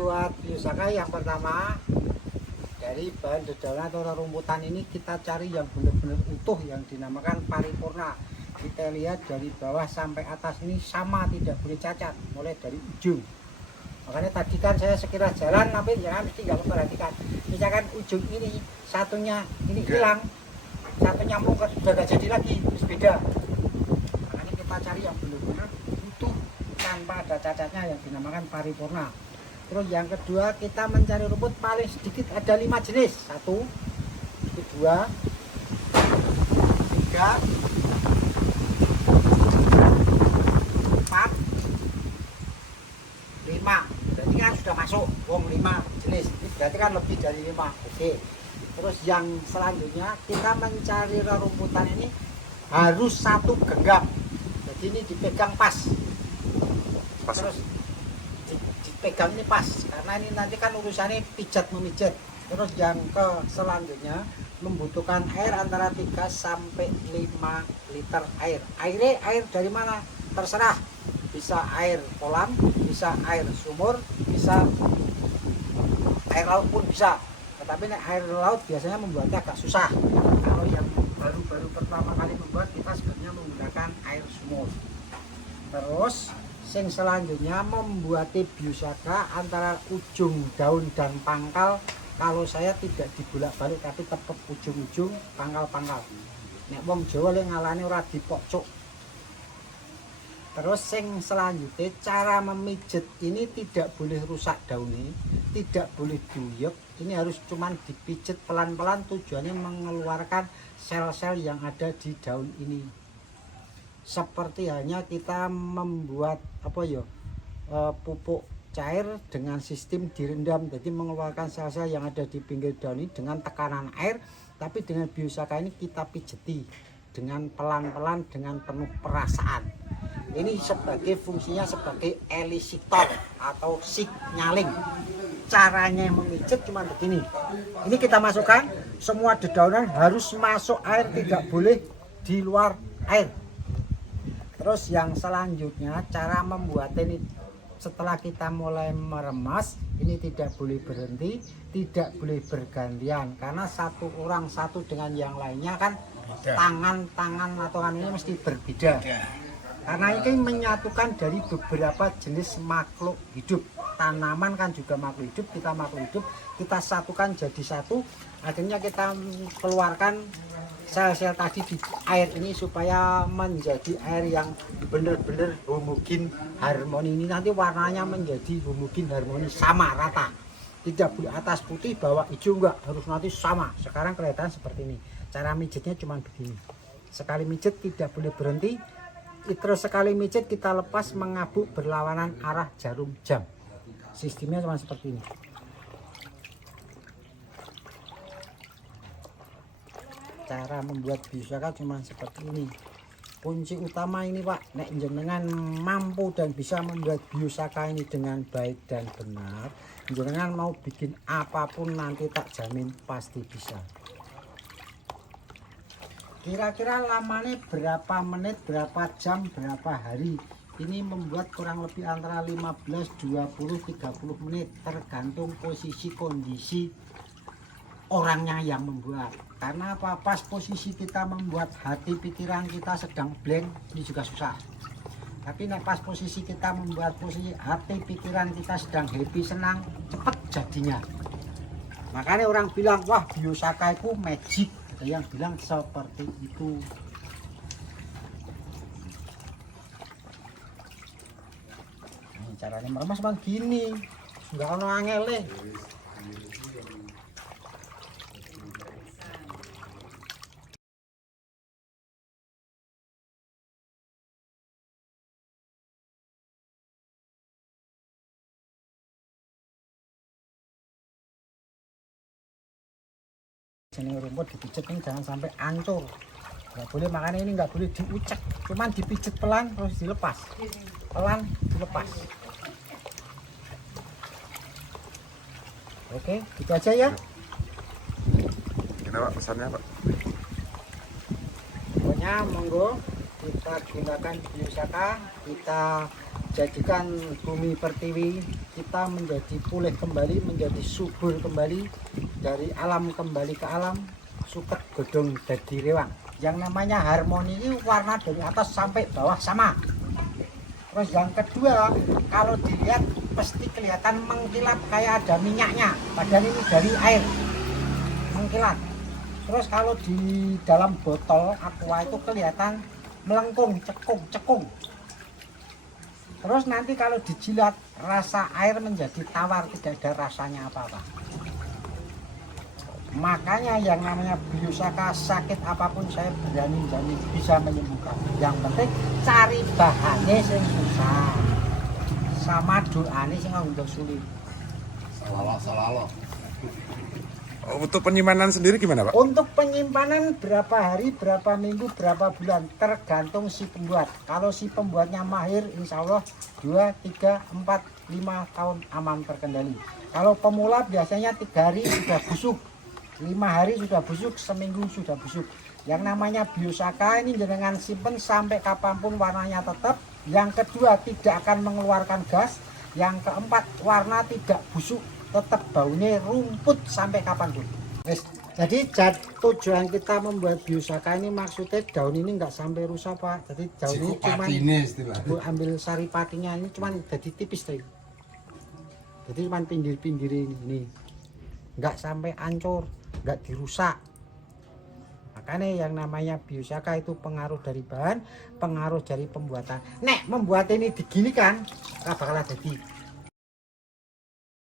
membuat biosaka yang pertama dari bahan dedaunan atau rerumputan ini kita cari yang benar-benar utuh yang dinamakan paripurna. Kita lihat dari bawah sampai atas ini sama, tidak boleh cacat mulai dari ujung. Makanya tadi kan saya sekira jalan tapi jangan mesti nggak memperhatikan. Misalkan ujung ini satunya ini hilang, satu nyambung ke sudah nggak jadi lagi, terus beda. Makanya kita cari yang benar-benar utuh tanpa ada cacatnya yang dinamakan paripurna. Terus yang kedua kita mencari rumput paling sedikit ada 5 jenis. 1, 2, 3, 4, 5. Berarti kan sudah masuk wong 5 jenis. Ini berarti kan lebih dari 5. Oke. Terus yang selanjutnya kita mencari rerumputan ini harus 1 genggam. Jadi ini dipegang pas. Terus dipegang ini pas karena ini nanti kan urusannya pijat memijat. Terus yang ke selanjutnya membutuhkan air antara 3 sampai 5 liter air. Air dari mana? Terserah. Bisa air kolam, bisa air sumur, bisa air laut pun bisa. Tetapi air laut biasanya membuatnya agak susah. Kalau yang baru-baru pertama kali membuat kita sebenarnya menggunakan air sumur. Terus yang selanjutnya membuat biosaka antara ujung daun dan pangkal. Kalau saya tidak dibolak-balik tapi tetap ujung-ujung pangkal-pangkal. Nek wong Jawa le ngalane ora dipocok. Terus yang selanjutnya cara memijet ini tidak boleh rusak daunnya, tidak boleh duyek. Ini harus cuman dipijet pelan-pelan, tujuannya mengeluarkan sel-sel yang ada di daun ini. Seperti halnya kita membuat pupuk cair dengan sistem direndam, jadi mengeluarkan sel-sel yang ada di pinggir daun ini dengan tekanan air. Tapi dengan biosaka ini kita pijeti dengan pelan-pelan, dengan penuh perasaan. Ini sebagai fungsinya sebagai elisitor atau signaling. Caranya memijet cuma begini. Ini kita masukkan, semua dedaunan harus masuk air, tidak boleh di luar air. Terus yang selanjutnya cara membuat ini setelah kita mulai meremas, ini tidak boleh berhenti, tidak boleh bergantian karena satu orang satu dengan yang lainnya kan tangan atau ini mesti berbeda. Karena ini menyatukan dari beberapa jenis makhluk hidup. Tanaman kan juga makhluk hidup, kita makhluk hidup, kita satukan jadi satu. Akhirnya kita keluarkan sel-sel tadi di air ini supaya menjadi air yang benar-benar homogen, harmoni. Ini nanti warnanya menjadi homogen, harmoni, sama rata. Tidak boleh atas putih bawah hijau, enggak, harus nanti sama. Sekarang kelihatan seperti ini. Cara mijetnya cuma begini. Sekali mijet tidak boleh berhenti. Terus sekali mijet kita lepas mengabuk berlawanan arah jarum jam. Sistemnya cuma seperti ini. Cara membuat biosaka cuma seperti ini. Kunci utama ini Pak, nek jenengan mampu dan bisa membuat biosaka ini dengan baik dan benar, jenengan mau bikin apapun nanti tak jamin pasti bisa. Kira-kira lamanya berapa menit, berapa jam, berapa hari? Ini membuat kurang lebih antara 15, 20, 30 menit tergantung posisi kondisi orangnya yang membuat. Karena apa? Pas posisi kita membuat, hati pikiran kita sedang blank, ini juga susah. Tapi pas posisi kita membuat, posisi hati pikiran kita sedang happy, senang, cepat jadinya. Makanya orang bilang, wah biosaka itu magic. Ada yang bilang seperti itu. Ini caranya meremas bang gini, nggak ono angele. Sini rumput dipijet ini jangan sampai hancur, nggak boleh. Makanya ini nggak boleh diucek, cuman dipijet pelan terus dilepas, pelan dilepas. Oke, gitu aja ya. Gimana Pak pesannya Pak? Pokoknya monggo kita gunakan biosaka, kita jadikan bumi pertiwi kita menjadi pulih kembali, menjadi subur kembali, dari alam kembali ke alam, suket godhong dadi rewang. Yang namanya harmoni ini warna dari atas sampai bawah sama. Terus yang kedua, kalau dilihat pasti kelihatan mengkilap kayak ada minyaknya, padahal ini dari air mengkilat. Terus kalau di dalam botol aqua itu kelihatan melengkung, cekung. Terus nanti kalau dijilat, rasa air menjadi tawar, tidak ada rasanya apa-apa. Makanya yang namanya Biosaka, sakit apapun saya berani jamin bisa menyembuhkan. Yang penting cari bahannya yang susah, sama doanya yang untuk sulit. Salah. Untuk penyimpanan sendiri gimana Pak? Untuk penyimpanan berapa hari, berapa minggu, berapa bulan, tergantung si pembuat. Kalau si pembuatnya mahir, insya Allah 2, 3, 4, 5 tahun aman terkendali. Kalau pemula biasanya 3 hari sudah busuk, 5 hari sudah busuk, seminggu sudah busuk. Yang namanya Biosaka ini jenengan simpen sampai kapanpun warnanya tetap. Yang kedua, tidak akan mengeluarkan gas. Yang keempat, warna tidak busuk, tetap baunya rumput sampai kapanpun. Jadi tujuan kita membuat Biosaka ini maksudnya daun ini nggak sampai rusak Pak. Jadi daun ini cuma ambil sari patinya ini cuma jadi tipis tadi. Jadi cuma pinggir-pinggir ini nggak sampai hancur, nggak dirusak. Makanya yang namanya Biosaka itu pengaruh dari bahan, pengaruh dari pembuatan. Nek membuat ini diginikan, nggak bakal jadi.